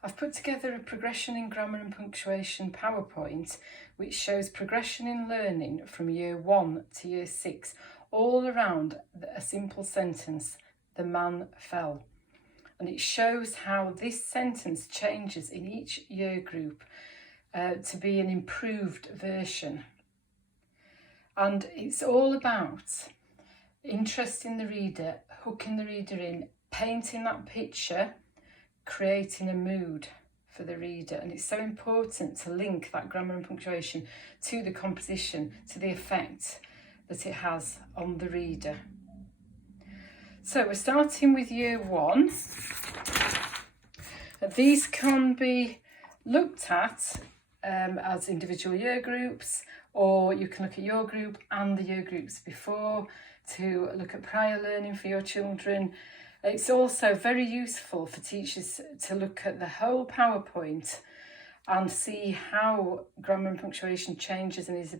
I've put together a progression in grammar and punctuation PowerPoint which shows progression in learning from year 1 to year 6 all around a simple sentence, the man fell. And it shows how this sentence changes in each year group to be an improved version. And it's all about interesting the reader, hooking the reader in, painting that picture, creating a mood for the reader. And it's so important to link that grammar and punctuation to the composition, to the effect that it has on the reader. So we're starting with year 1. These can be looked at as individual year groups, or you can look at your group and the year groups before to look at prior learning for your children. It's also very useful for teachers to look at the whole PowerPoint and see how grammar and punctuation changes and is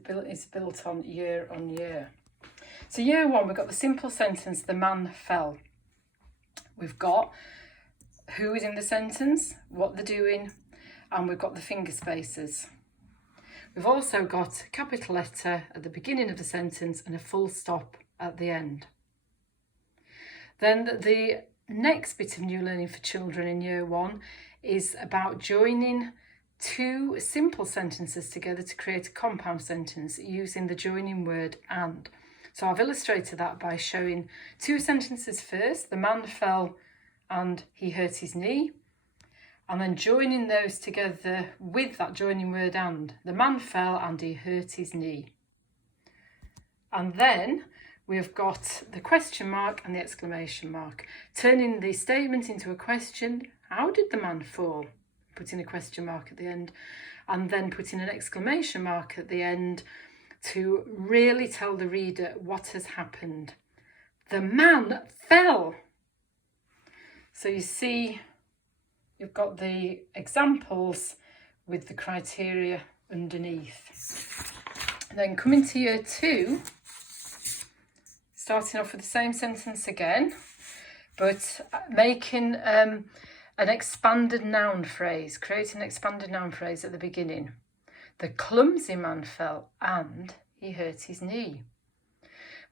built on year. So year 1, we've got the simple sentence, the man fell. We've got who is in the sentence, what they're doing, and we've got the finger spaces. We've also got a capital letter at the beginning of the sentence and a full stop at the end. Then the next bit of new learning for children in year 1 is about joining 2 simple sentences together to create a compound sentence using the joining word and. So I've illustrated that by showing 2 sentences first, the man fell and he hurt his knee, and then joining those together with that joining word and. The man fell and he hurt his knee. And then we've got the question mark and the exclamation mark, turning the statement into a question. How did the man fall? Putting a question mark at the end, and then putting an exclamation mark at the end to really tell the reader what has happened. The man fell. So you see, you've got the examples with the criteria underneath. Then coming to year 2, starting off with the same sentence again, but making an expanded noun phrase, creating an expanded noun phrase at the beginning. The clumsy man fell and he hurt his knee.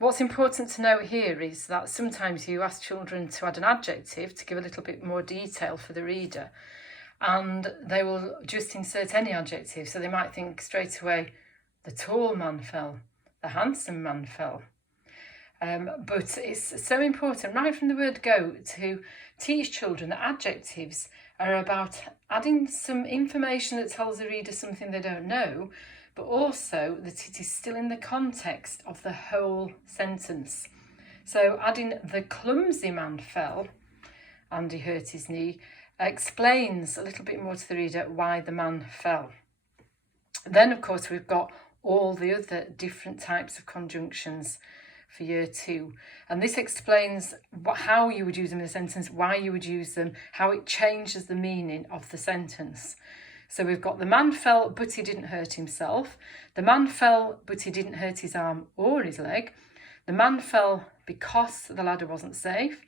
What's important to note here is that sometimes you ask children to add an adjective to give a little bit more detail for the reader, and they will just insert any adjective. So they might think straight away, the tall man fell, the handsome man fell. But it's so important right from the word go to teach children that adjectives are about adding some information that tells the reader something they don't know, but also that it is still in the context of the whole sentence. So adding the clumsy man fell and he hurt his knee explains a little bit more to the reader why the man fell. Then, of course, we've got all the other different types of conjunctions for year 2, and this explains how you would use them in a sentence, why you would use them, how it changes the meaning of the sentence. So we've got the man fell but he didn't hurt himself, the man fell but he didn't hurt his arm or his leg, the man fell because the ladder wasn't safe,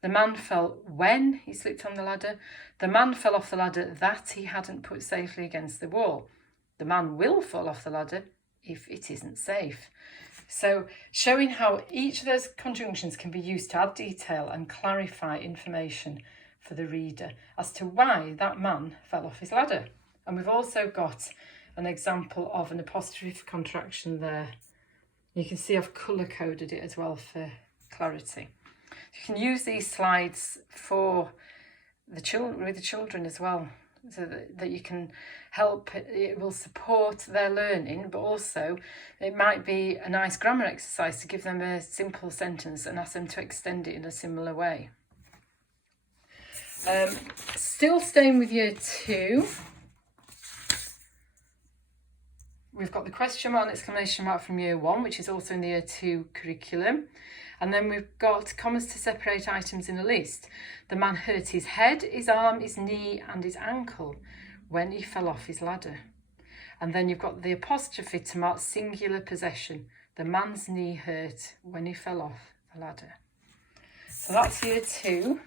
the man fell when he slipped on the ladder, the man fell off the ladder that he hadn't put safely against the wall, the man will fall off the ladder if it isn't safe. So showing how each of those conjunctions can be used to add detail and clarify information for the reader as to why that man fell off his ladder. And we've also got an example of an apostrophe contraction there. You can see I've colour coded it as well for clarity. You can use these slides for the children, with the children as well, so that you can help, it will support their learning, but also it might be a nice grammar exercise to give them a simple sentence and ask them to extend it in a similar way. Still staying with year 2, we've got the question mark and exclamation mark from year 1, which is also in the year 2 curriculum. And then we've got commas to separate items in a list. The man hurt his head, his arm, his knee and his ankle when he fell off his ladder. And then you've got the apostrophe to mark singular possession. The man's knee hurt when he fell off the ladder. So that's year 2.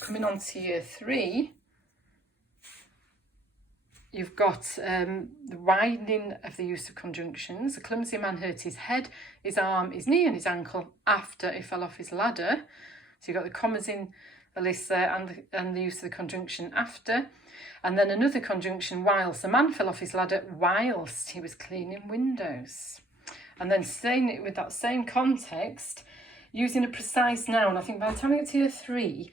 Coming on to year 3, you've got the widening of the use of conjunctions. The clumsy man hurt his head, his arm, his knee and his ankle after he fell off his ladder. So you've got the commas in the list there and the use of the conjunction after. And then another conjunction, whilst. The man fell off his ladder whilst he was cleaning windows. And then saying it with that same context, using a precise noun. I think by the time we get to year 3,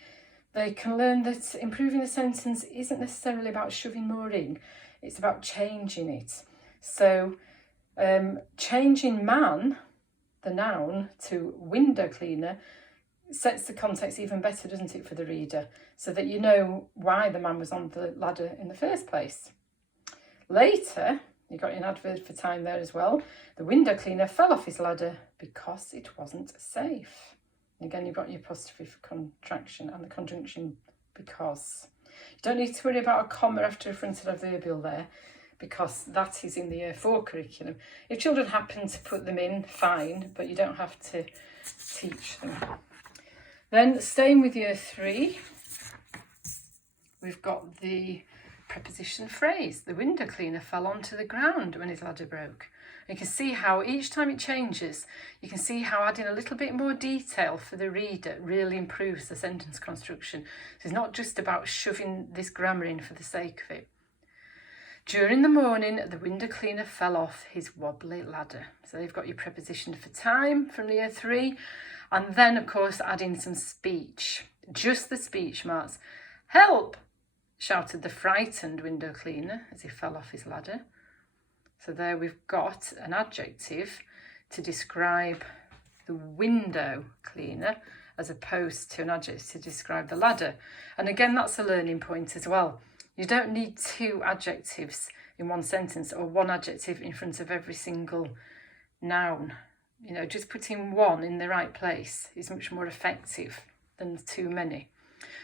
they can learn that improving the sentence isn't necessarily about shoving more in, it's about changing it. So changing man, the noun, to window cleaner sets the context even better, doesn't it, for the reader, so that you know why the man was on the ladder in the first place. Later, you got an adverb for time there as well. The window cleaner fell off his ladder because it wasn't safe. And again, you've got your apostrophe for contraction and the conjunction because. You don't need to worry about a comma after a fronted adverbial there, because that is in the year 4 curriculum. If children happen to put them in, fine, but you don't have to teach them. Then staying with year 3, we've got the preposition phrase. The window cleaner fell onto the ground when his ladder broke. You can see how each time it changes, you can see how adding a little bit more detail for the reader really improves the sentence construction. So it's not just about shoving this grammar in for the sake of it. During the morning, the window cleaner fell off his wobbly ladder. So you've got your preposition for time from year 3. And then, of course, adding some speech. Just the speech marks. Help! Shouted the frightened window cleaner as he fell off his ladder. So there we've got an adjective to describe the window cleaner as opposed to an adjective to describe the ladder. And again, that's a learning point as well. You don't need 2 adjectives in one sentence or 1 adjective in front of every single noun. You know, just putting 1 in the right place is much more effective than too many.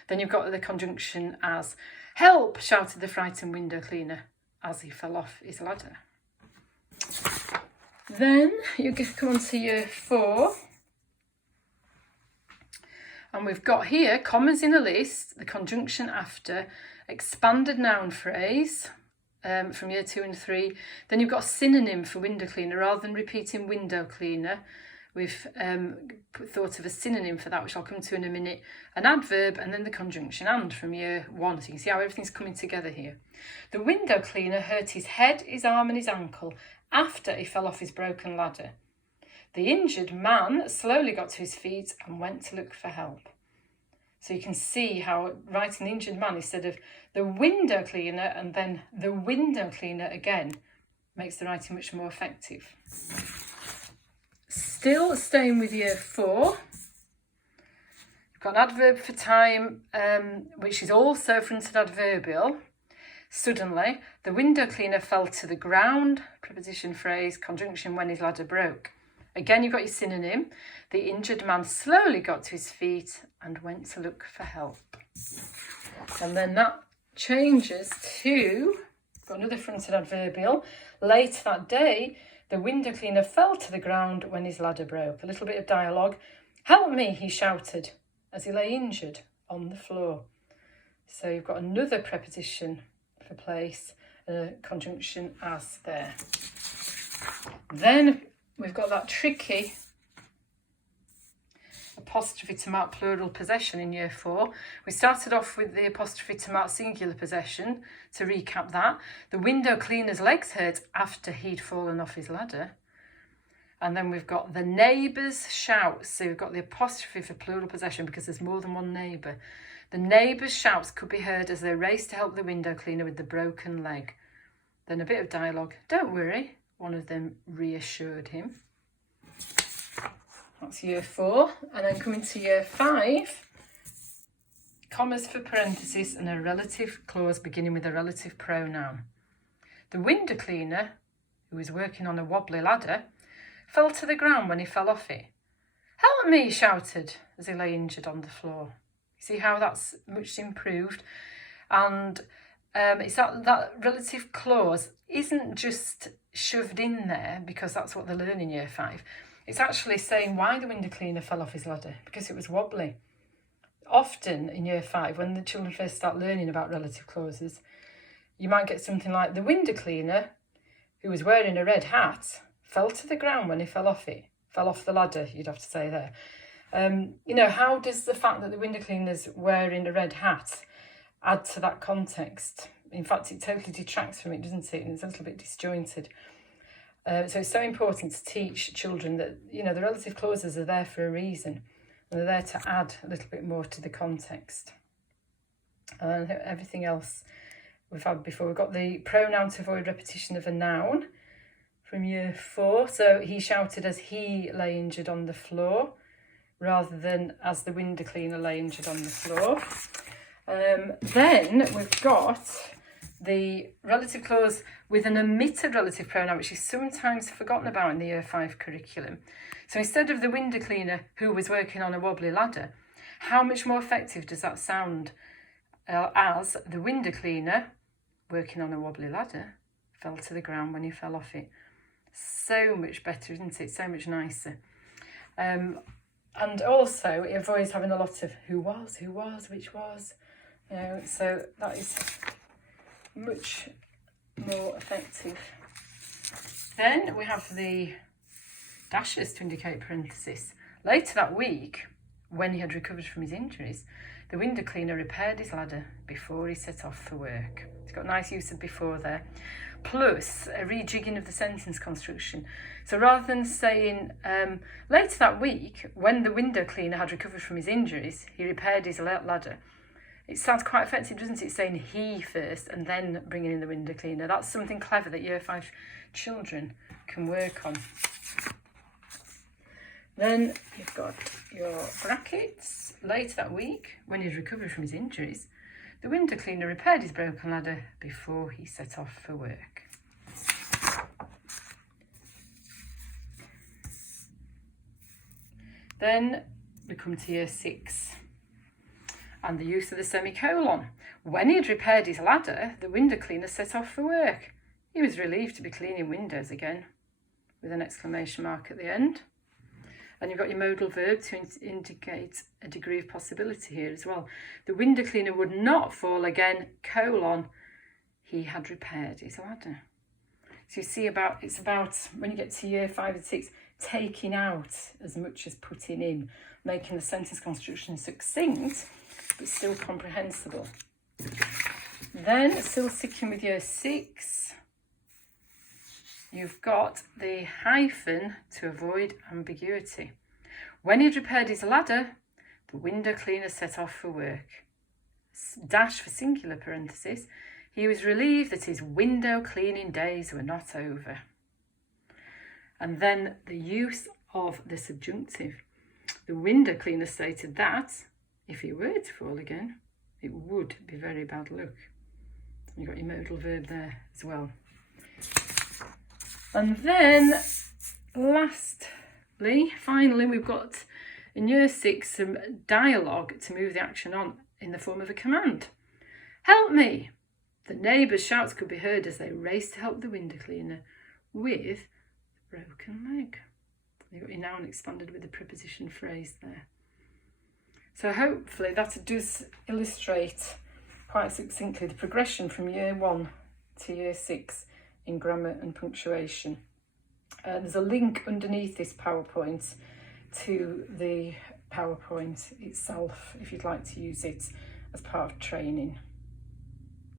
Then you've got the conjunction as. Help! Shouted the frightened window cleaner as he fell off his ladder. Then you come on to year 4. And we've got here commas in a list, the conjunction after, expanded noun phrase from year 2 and 3. Then you've got a synonym for window cleaner. Rather than repeating window cleaner, we've thought of a synonym for that, which I'll come to in a minute. An adverb and then the conjunction and from year 1. So you can see how everything's coming together here. The window cleaner hurt his head, his arm and his ankle after he fell off his broken ladder. The injured man slowly got to his feet and went to look for help. So you can see how writing the injured man instead of the window cleaner and then the window cleaner again makes the writing much more effective. Still staying with year 4, we've got an adverb for time, which is also fronted adverbial. Suddenly, the window cleaner fell to the ground, preposition phrase, conjunction when his ladder broke. Again, you've got your synonym. The injured man slowly got to his feet and went to look for help. And then that changes to, got another fronted adverbial. Later that day, the window cleaner fell to the ground when his ladder broke. A little bit of dialogue. Help me, he shouted, as he lay injured on the floor. So you've got another preposition for place, a conjunction as there. Then we've got that tricky apostrophe to mark plural possession in year 4. We started off with the apostrophe to mark singular possession. To recap that, the window cleaner's legs hurt after he'd fallen off his ladder. And then we've got the neighbour's shouts. So we've got the apostrophe for plural possession because there's more than one neighbour. The neighbour's shouts could be heard as they raced to help the window cleaner with the broken leg. Then a bit of dialogue. Don't worry, one of them reassured him. That's year 4. And then coming to year 5, commas for parentheses and a relative clause beginning with a relative pronoun. The window cleaner, who was working on a wobbly ladder, fell to the ground when he fell off it. Help me, he shouted as he lay injured on the floor. See how that's much improved? And it's that relative clause isn't just shoved in there because that's what they learn in year 5. It's actually saying why the window cleaner fell off his ladder, because it was wobbly. Often in year 5, when the children first start learning about relative clauses, you might get something like the window cleaner, who was wearing a red hat, fell to the ground when he fell off the ladder, you'd have to say there. You know, how does the fact that the window cleaner's wearing a red hat add to that context? In fact, it totally detracts from it, doesn't it? And it's a little bit disjointed. So it's so important to teach children that, you know, the relative clauses are there for a reason. And they're there to add a little bit more to the context. And everything else we've had before. We've got the pronoun to avoid repetition of a noun from year 4. So he shouted as he lay injured on the floor, rather than as the window cleaner lay injured on the floor. Then we've got the relative clause with an omitted relative pronoun, which is sometimes forgotten about in the year 5 curriculum. So instead of the window cleaner who was working on a wobbly ladder, how much more effective does that sound as the window cleaner working on a wobbly ladder fell to the ground when he fell off it? So much better, isn't it? So much nicer. And also it avoids having a lot of who was, which was. You know, so that is much more effective. Then we have the dashes to indicate parenthesis. Later that week, when he had recovered from his injuries, the window cleaner repaired his ladder before he set off for work. It's got nice use of before there. Plus a rejigging of the sentence construction. So rather than saying, later that week, when the window cleaner had recovered from his injuries, he repaired his ladder. It sounds quite effective, doesn't it, saying he first and then bringing in the window cleaner. That's something clever that year 5 children can work on. Then you've got your brackets. Later that week, when he'd recovered from his injuries, the window cleaner repaired his broken ladder before he set off for work. Then we come to year 6 and the use of the semicolon. When he'd repaired his ladder, the window cleaner set off for work. He was relieved to be cleaning windows again, with an exclamation mark at the end. And you've got your modal verb to indicate a degree of possibility here as well. The window cleaner would not fall again, he had repaired his ladder. So you see, it's about, when you get to year 5 and 6, taking out as much as putting in, making the sentence construction succinct, but still comprehensible. Then, still sticking with year 6, you've got the hyphen to avoid ambiguity. When he'd repaired his ladder, the window cleaner set off for work. Dash for singular parenthesis. He was relieved that his window cleaning days were not over. And then the use of the subjunctive. The window cleaner stated that if he were to fall again, it would be very bad luck. You've got your modal verb there as well. And then, finally, we've got in year 6 some dialogue to move the action on in the form of a command. Help me! The neighbours' shouts could be heard as they raced to help the window cleaner with the broken leg. You've got your noun expanded with the preposition phrase there. So hopefully that does illustrate quite succinctly the progression from year 1 to year 6 in grammar and punctuation. There's a link underneath this PowerPoint to the PowerPoint itself if you'd like to use it as part of training.